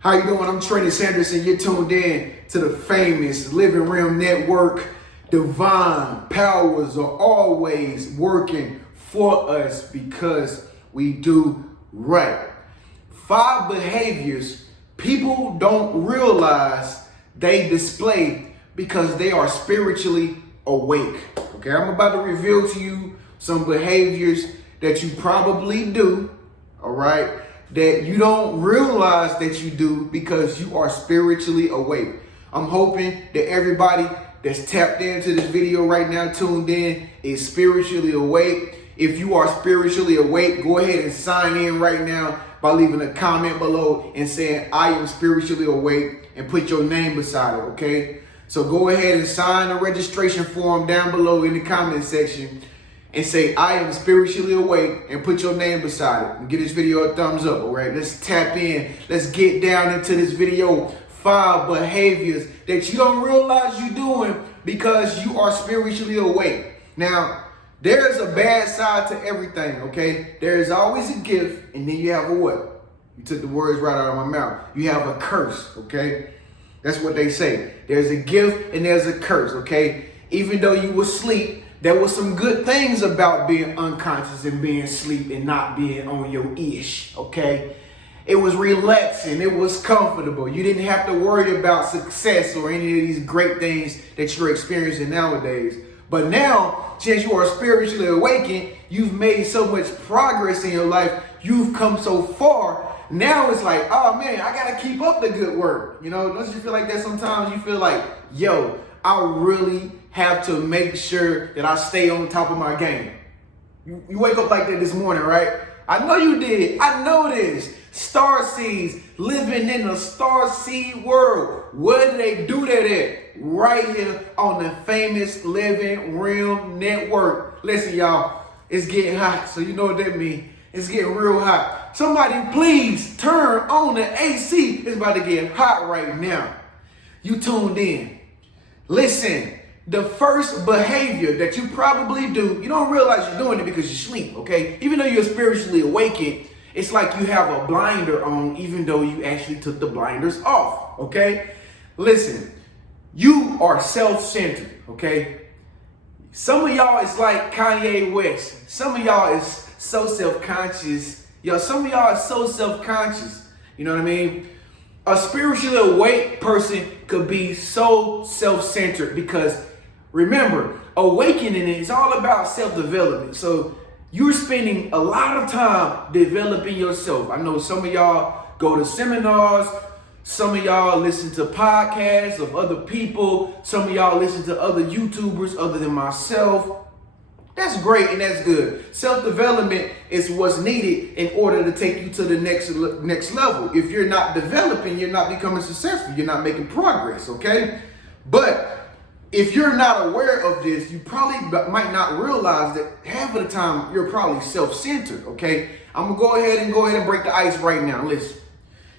How you doing? I'm Trenius, Henderson. You're tuned in to the famous Living Realm Network. Divine powers are always working for us because we do right. 5 behaviors people don't realize they display because they are spiritually awake. Okay, I'm about to reveal to you some behaviors that you probably do, all right, that you don't realize that you do because you are spiritually awake. I'm hoping that everybody that's tapped into this video right now, tuned in, is spiritually awake. If you are spiritually awake, go ahead and sign in right now by leaving a comment below and saying, I am spiritually awake, and put your name beside it, okay? So go ahead and sign the registration form down below in the comment section and say, I am spiritually awake, and put your name beside it. And give this video a thumbs up, all right? Let's tap in. Let's get down into this video. 5 behaviors that you don't realize you're doing because you are spiritually awake. Now, there's a bad side to everything, okay? There is always a gift, and then you have a what? You took the words right out of my mouth. You have a curse, okay? That's what they say. There's a gift and there's a curse, okay? Even though you were asleep, there was some good things about being unconscious and being asleep and not being on your ish, okay? It was relaxing. It was comfortable. You didn't have to worry about success or any of these great things that you're experiencing nowadays. But now, since you are spiritually awakened, you've made so much progress in your life. You've come so far. Now it's like, oh man, I got to keep up the good work. You know, don't you feel like that sometimes? You feel like, yo, I really have to make sure that I stay on top of my game. You wake up like that this morning, right? I know you did. I know this. Starseeds, living in a starseed world. Where do they do that at? Right here on the famous Living Realm Network. Listen, y'all, it's getting hot, so you know what that means. It's getting real hot. Somebody please turn on the AC. It's about to get hot right now. You tuned in. Listen, the first behavior that you probably do, you don't realize you're doing it because you sleep, okay? Even though you're spiritually awakened, it's like you have a blinder on even though you actually took the blinders off, okay? Listen, you are self-centered, okay? Some of y'all is like Kanye West. Some of y'all is so self-conscious. Yo, some of y'all are so self-conscious. You know what I mean? A spiritually awake person could be so self-centered because remember, awakening is all about self-development. So you're spending a lot of time developing yourself. I know some of y'all go to seminars. Some of y'all listen to podcasts of other people. Some of y'all listen to other YouTubers other than myself. That's great and that's good. Self-development is what's needed in order to take you to the next level. If you're not developing, you're not becoming successful. You're not making progress, okay? But if you're not aware of this, you probably might not realize that half of the time you're probably self-centered, okay? I'm going to go ahead and break the ice right now. Listen,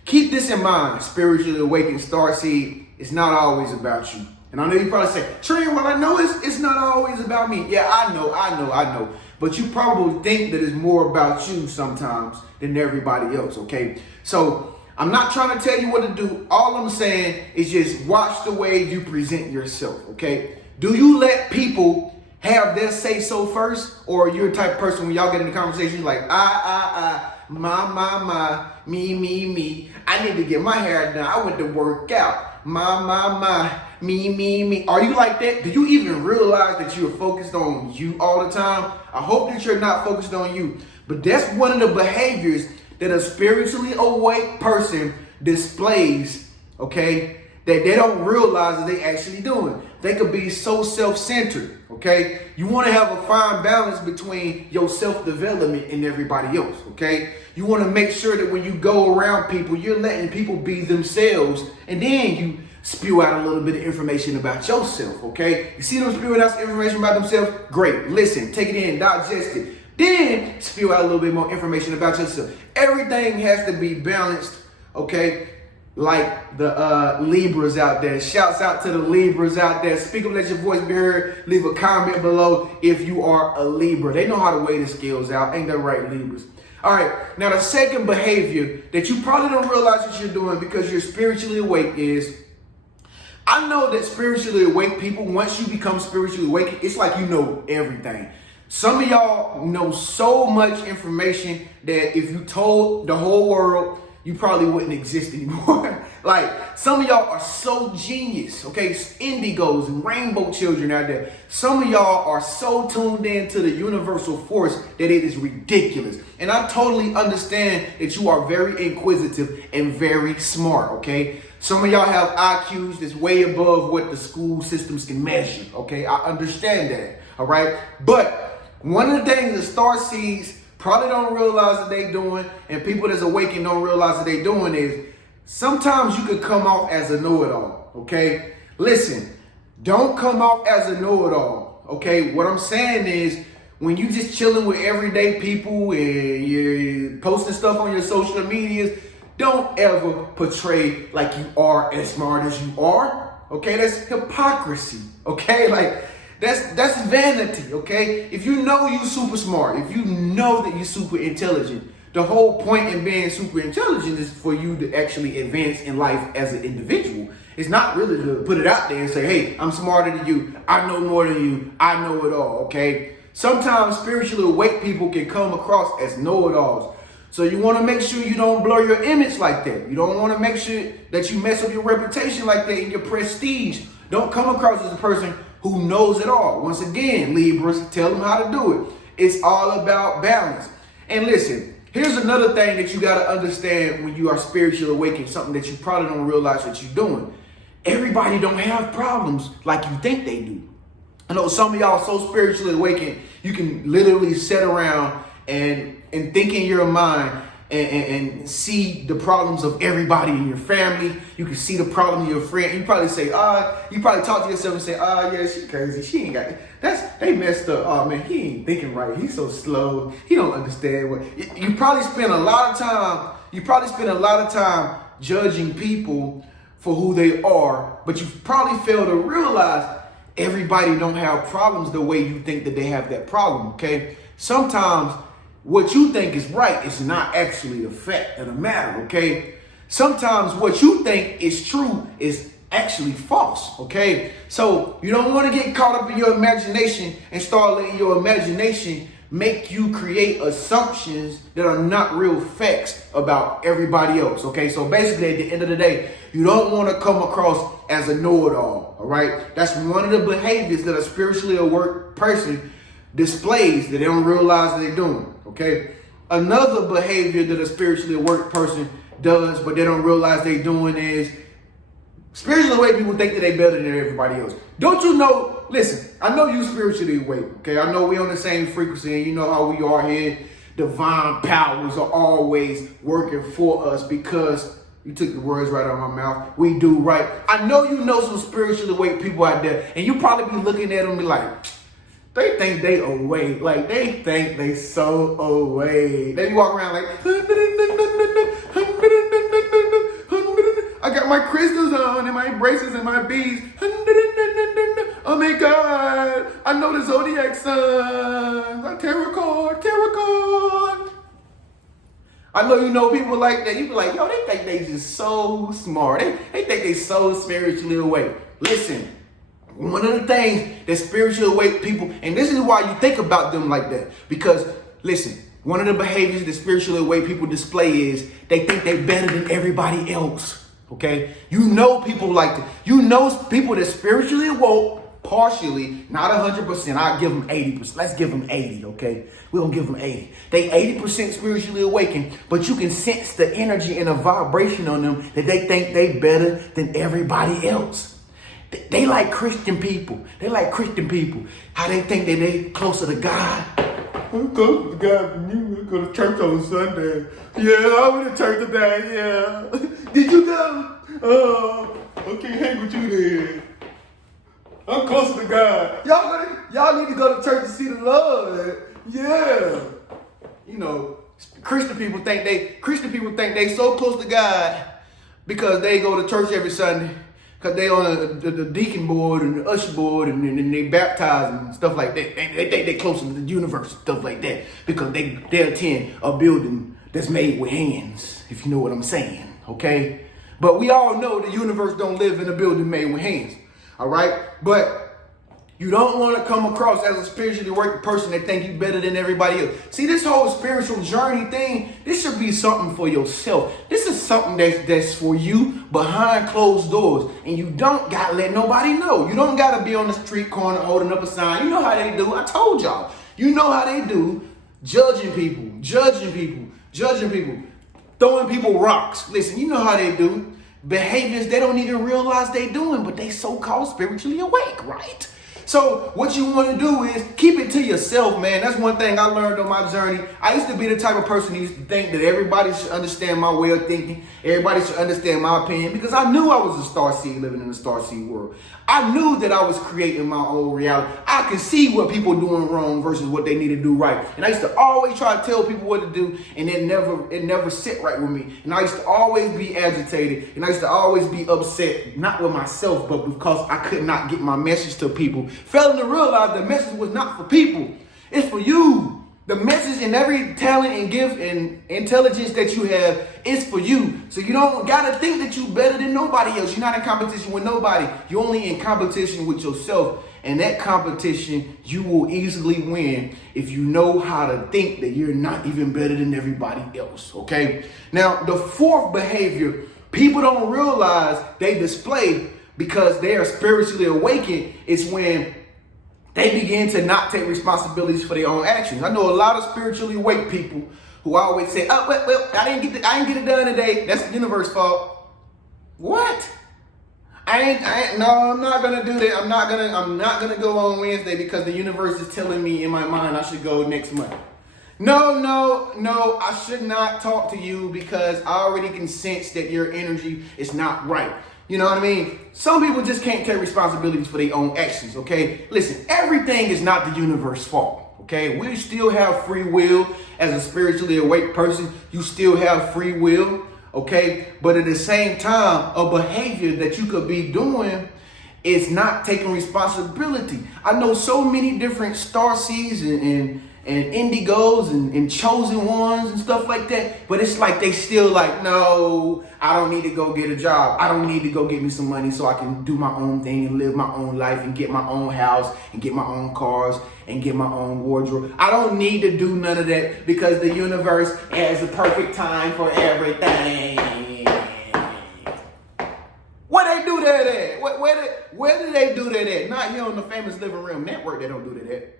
keep this in mind. Spiritually awakened starseed, it's not always about you. And I know you probably say, Trey, well, I know it's not always about me. Yeah, I know. But you probably think that it's more about you sometimes than everybody else, okay? So I'm not trying to tell you what to do. All I'm saying is just watch the way you present yourself, okay? Do you let people have their say-so first? Or you're the type of person when y'all get in the conversation, like, my, me. I need to get my hair done. I went to work out. My, me. Are you like that? Do you even realize that you're focused on you all the time? I hope that you're not focused on you. But that's one of the behaviors that a spiritually awake person displays, okay, that they don't realize that they actually doing. They could be so self-centered, okay? You want to have a fine balance between your self-development and everybody else, okay? You want to make sure that when you go around people, you're letting people be themselves, and then you spew out a little bit of information about yourself, okay? You see them spewing out some information about themselves? Great. Listen, take it in, digest it. Then spew out a little bit more information about yourself. Everything has to be balanced, okay? Like the Libras out there. Shouts out to the Libras out there. Speak up, let your voice be heard. Leave a comment below if you are a Libra. They know how to weigh the scales out. Ain't that right, Libras? All right, now the second behavior that you probably don't realize that you're doing because you're spiritually awake is, I know that spiritually awake people, once you become spiritually awake, it's like you know everything. Some of y'all know so much information that if you told the whole world, you probably wouldn't exist anymore. Like, some of y'all are so genius, okay? Indigos and rainbow children out there. Some of y'all are so tuned in to the universal force that it is ridiculous. And I totally understand that you are very inquisitive and very smart, okay? Some of y'all have IQs that's way above what the school systems can measure, okay? I understand that, all right? But one of the things that star seeds probably don't realize that they doing, and people that's awakened don't realize that they doing, is sometimes you could come off as a know-it-all, okay? Listen, don't come off as a know-it-all, okay? What I'm saying is, when you just chilling with everyday people and you're posting stuff on your social medias, don't ever portray like you are as smart as you are, okay? That's hypocrisy, okay? Like, that's vanity, okay? If you know you super smart, if you know that you're super intelligent, the whole point in being super intelligent is for you to actually advance in life as an individual. It's not really to put it out there and say, hey, I'm smarter than you, I know more than you, I know it all, okay? Sometimes spiritually awake people can come across as know-it-alls. So you want to make sure you don't blur your image like that. You don't want to make sure that you mess up your reputation like that and your prestige. Don't come across as a person who knows it all. Once again, Libras, tell them how to do it. It's all about balance. And listen, here's another thing that you got to understand when you are spiritually awakened, something that you probably don't realize that you're doing. Everybody don't have problems like you think they do. I know some of y'all so spiritually awakened, you can literally sit around and think in your mind and see the problems of everybody in your family. You can see the problem of your friend. You probably say, you probably talk to yourself and say, yeah, she crazy. She ain't got it. They messed up. Oh man, he ain't thinking right. He's so slow. He don't understand what you probably spend a lot of time judging people for who they are, but you probably fail to realize everybody don't have problems the way you think that they have that problem, okay? Sometimes what you think is right is not actually a fact of the matter, okay? Sometimes what you think is true is actually false, okay? So you don't want to get caught up in your imagination and start letting your imagination make you create assumptions that are not real facts about everybody else, okay? So basically, at the end of the day, you don't want to come across as a know-it-all, all right? That's one of the behaviors that a spiritually awake person displays that they don't realize that they're doing, okay? Another behavior that a spiritually awake person does, but they don't realize they're doing is, spiritually awake people think that they're better than everybody else. Don't you know, listen, I know you spiritually awake, okay? I know we on the same frequency and you know how we are here. Divine powers are always working for us because, you took the words right out of my mouth, we do right. I know you know some spiritually awake people out there and you probably be looking at them and be like, they think they awake. Like, they think they so awake. They walk around like, I got my crystals on and my bracelets and my beads. Oh my God, I know the zodiac signs. A tarot card. I know you know people like that. You be like, yo, they think they just so smart. They think they so spiritually awake. Listen, one of the things that spiritually awake people, and this is why you think about them like that, because listen, one of the behaviors that spiritually awake people display is they think they're better than everybody else. Okay, you know people like that. You know people that spiritually awoke partially, not 100%. I'll give them 80%. Let's give them 80. Okay, we're gonna give them 80. They 80% spiritually awakened, but you can sense the energy and the vibration on them that they think they better than everybody else. They like Christian people. How they think that they closer to God. I'm closer to God than you. We go to church on Sunday. Yeah, I went to church today. Yeah. Did you go? Oh, I can't hang with you then. I'm closer to God. Y'all need to go to church to see the Lord. Yeah. You know, Christian people think they so close to God because they go to church every Sunday. because they on the deacon board and the usher board, and they baptize and stuff like that. They think they're closer to the universe and stuff like that because they attend a building that's made with hands, if you know what I'm saying, okay? But we all know the universe don't live in a building made with hands, all right? But you don't want to come across as a spiritually working person that think you better than everybody else. See, this whole spiritual journey thing, this should be something for yourself. This is something that's for you behind closed doors. And you don't got to let nobody know. You don't got to be on the street corner holding up a sign. You know how they do. I told y'all. You know how they do. Judging people, throwing people rocks. Listen, you know how they do. Behaviors they don't even realize they doing, but they so-called spiritually awake, right? So what you want to do is keep it to yourself, man. That's one thing I learned on my journey. I used to be the type of person who used to think that everybody should understand my way of thinking. Everybody should understand my opinion because I knew I was a starseed living in a starseed world. I knew that I was creating my own reality. I could see what people doing wrong versus what they need to do right. And I used to always try to tell people what to do, and it never sit right with me. And I used to always be agitated, and I used to always be upset, not with myself, but because I could not get my message to people. Failing to realize the message was not for people. It's for you. The message and every talent and gift and intelligence that you have is for you. So you don't got to think that you're better than nobody else. You're not in competition with nobody. You're only in competition with yourself. And that competition, you will easily win if you know how to think that you're not even better than everybody else, okay? Now, the fourth behavior people don't realize they display because they are spiritually awakened is when they begin to not take responsibilities for their own actions. I know a lot of spiritually awake people who always say, "Oh, well, I didn't get it done today. That's the universe's fault." What? No, I'm not gonna do that. I'm not gonna go on Wednesday because the universe is telling me in my mind I should go next month. No, I should not talk to you because I already can sense that your energy is not right. You know what I mean? Some people just can't take responsibilities for their own actions, okay? Listen, everything is not the universe's fault, okay? We still have free will. As a spiritually awake person, you still have free will, okay? But at the same time, a behavior that you could be doing is not taking responsibility. I know so many different starseeds and indigos and chosen ones and stuff like that, but it's like they still like, no, I don't need to go get a job. I don't need to go get me some money so I can do my own thing and live my own life and get my own house and get my own cars and get my own wardrobe. I don't need to do none of that because the universe has a perfect time for everything. Where they do that at? Where do they do that at? Not here on the Famous Living Room Network. They don't do that at.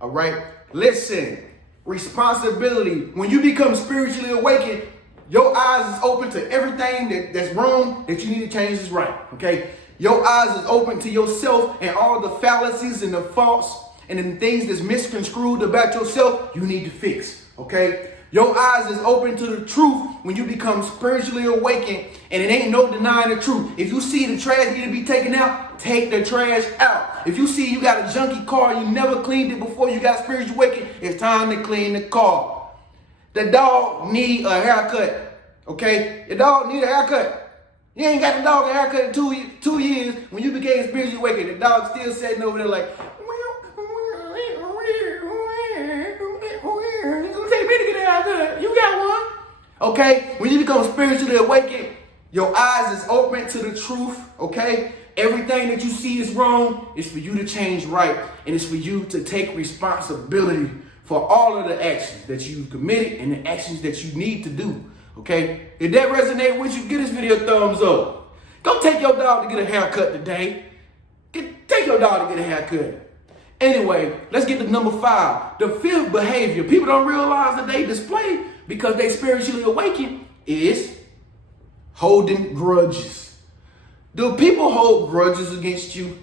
All right. Listen, responsibility. When you become spiritually awakened, your eyes is open to everything that's wrong that you need to change is right. Okay. Your eyes is open to yourself and all the fallacies and the faults and the things that's misconstrued about yourself you need to fix. Okay. Your eyes is open to the truth when you become spiritually awakened, and it ain't no denying the truth. If you see the trash need to be taken out, take the trash out. If you see you got a junky car, you never cleaned it before you got spiritually awakened, it's time to clean the car. The dog need a haircut, okay? The dog need a haircut. You ain't got the dog a haircut in 2 years when you became spiritually awakened. The dog still sitting over there like, you got one. Okay? When you become spiritually awakened, your eyes is open to the truth. Okay? Everything that you see is wrong. It's for you to change right. And it's for you to take responsibility for all of the actions that you've committed and the actions that you need to do. Okay? If that resonates with you, give this video a thumbs up. Go take your dog to get a haircut today. Take your dog to get a haircut. Anyway, let's get to number 5. The fifth behavior people don't realize that they display because they spiritually awakened is holding grudges. Do people hold grudges against you?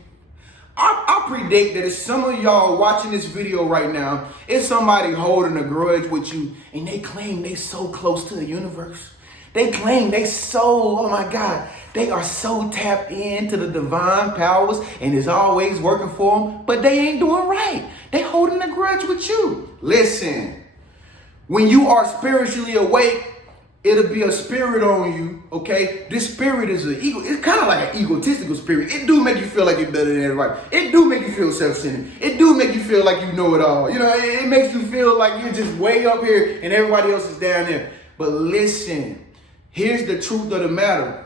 I predict that if some of y'all watching this video right now, it's somebody holding a grudge with you and they claim they so close to the universe. They claim they so, oh my God, they are so tapped into the divine powers and it's always working for them, but they ain't doing right. They holding a grudge with you. Listen, when you are spiritually awake, It'll be a spirit on you, okay? This spirit is an ego. It's kind of like an egotistical spirit. It do make you feel like you're better than everybody. It do make you feel self-centered. It do make you feel like you know it all. You know, it makes you feel like you're just way up here and everybody else is down there. But listen, here's the truth of the matter.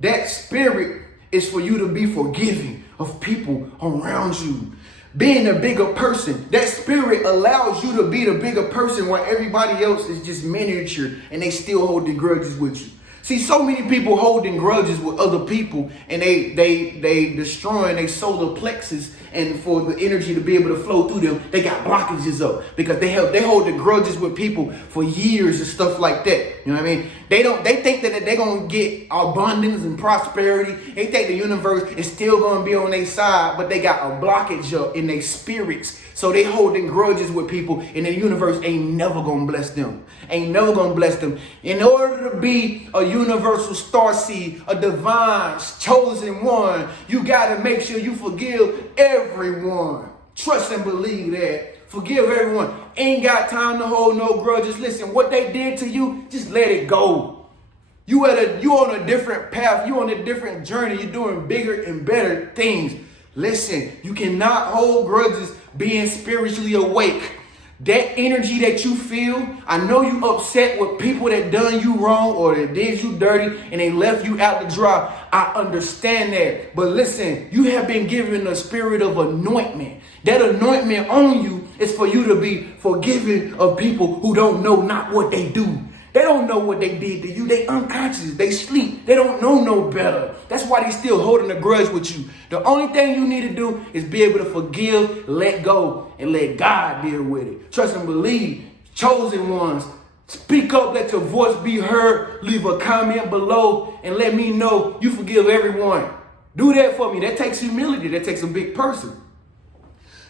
That spirit is for you to be forgiving of people around you. Being a bigger person, that spirit allows you to be the bigger person while everybody else is just miniature and they still holding grudges with you. See, so many people holding grudges with other people and they destroying their solar plexus, and for the energy to be able to flow through them, they got blockages up because they hold the grudges with people for years and stuff like that. You know what I mean? They think that they're gonna get abundance and prosperity. They think the universe is still gonna be on their side, but they got a blockage up in their spirits. So they holding grudges with people, and the universe ain't never gonna bless them. Ain't never gonna bless them. In order to be a universal starseed, a divine chosen one, you gotta make sure you forgive everyone. Trust and believe that. Forgive everyone. Ain't got time to hold no grudges. Listen, what they did to you, just let it go. You on a different path. You on a different journey. You're doing bigger and better things. Listen, you cannot hold grudges being spiritually awake. That energy that you feel, I know you upset with people that done you wrong or that did you dirty and they left you out to dry. I understand that. But listen, you have been given a spirit of anointment. That anointment on you is for you to be forgiving of people who don't know not what they do. They don't know what they did to you. They unconscious. They sleep. They don't know no better. That's why they still holding a grudge with you. The only thing you need to do is be able to forgive, let go, and let God deal with it. Trust and believe. Chosen ones. Speak up. Let your voice be heard. Leave a comment below and let me know you forgive everyone. Do that for me. That takes humility. That takes a big person.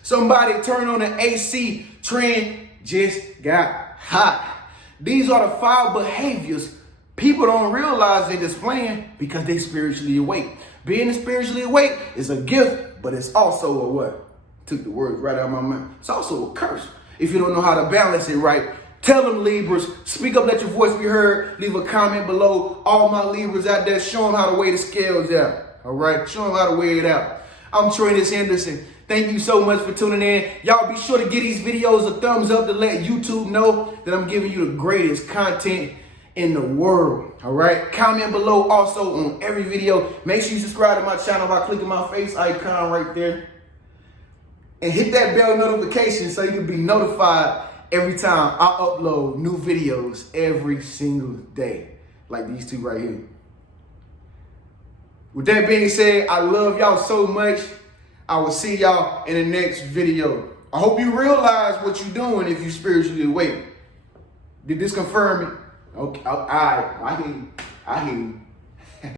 Somebody turn on the AC. Trend just got hot. These are the 5 behaviors people don't realize they're displaying because they spiritually awake. Being spiritually awake is a gift, but it's also a what? Took the words right out of my mouth. It's also a curse if you don't know how to balance it right. Tell them, Libras, speak up, let your voice be heard. Leave a comment below. All my Libras out there, show them how to weigh the scales out. All right? Show them how to weigh it out. I'm Trenius Henderson. Thank you so much for tuning in. Y'all be sure to give these videos a thumbs up to let YouTube know that I'm giving you the greatest content in the world. All right? Comment below also on every video. Make sure you subscribe to my channel by clicking my face icon right there. And hit that bell notification so you can be notified every time I upload new videos every single day. Like these two right here. With that being said, I love y'all so much. I will see y'all in the next video. I hope you realize what you're doing if you spiritually awake. Did this confirm it? Okay, I hear you.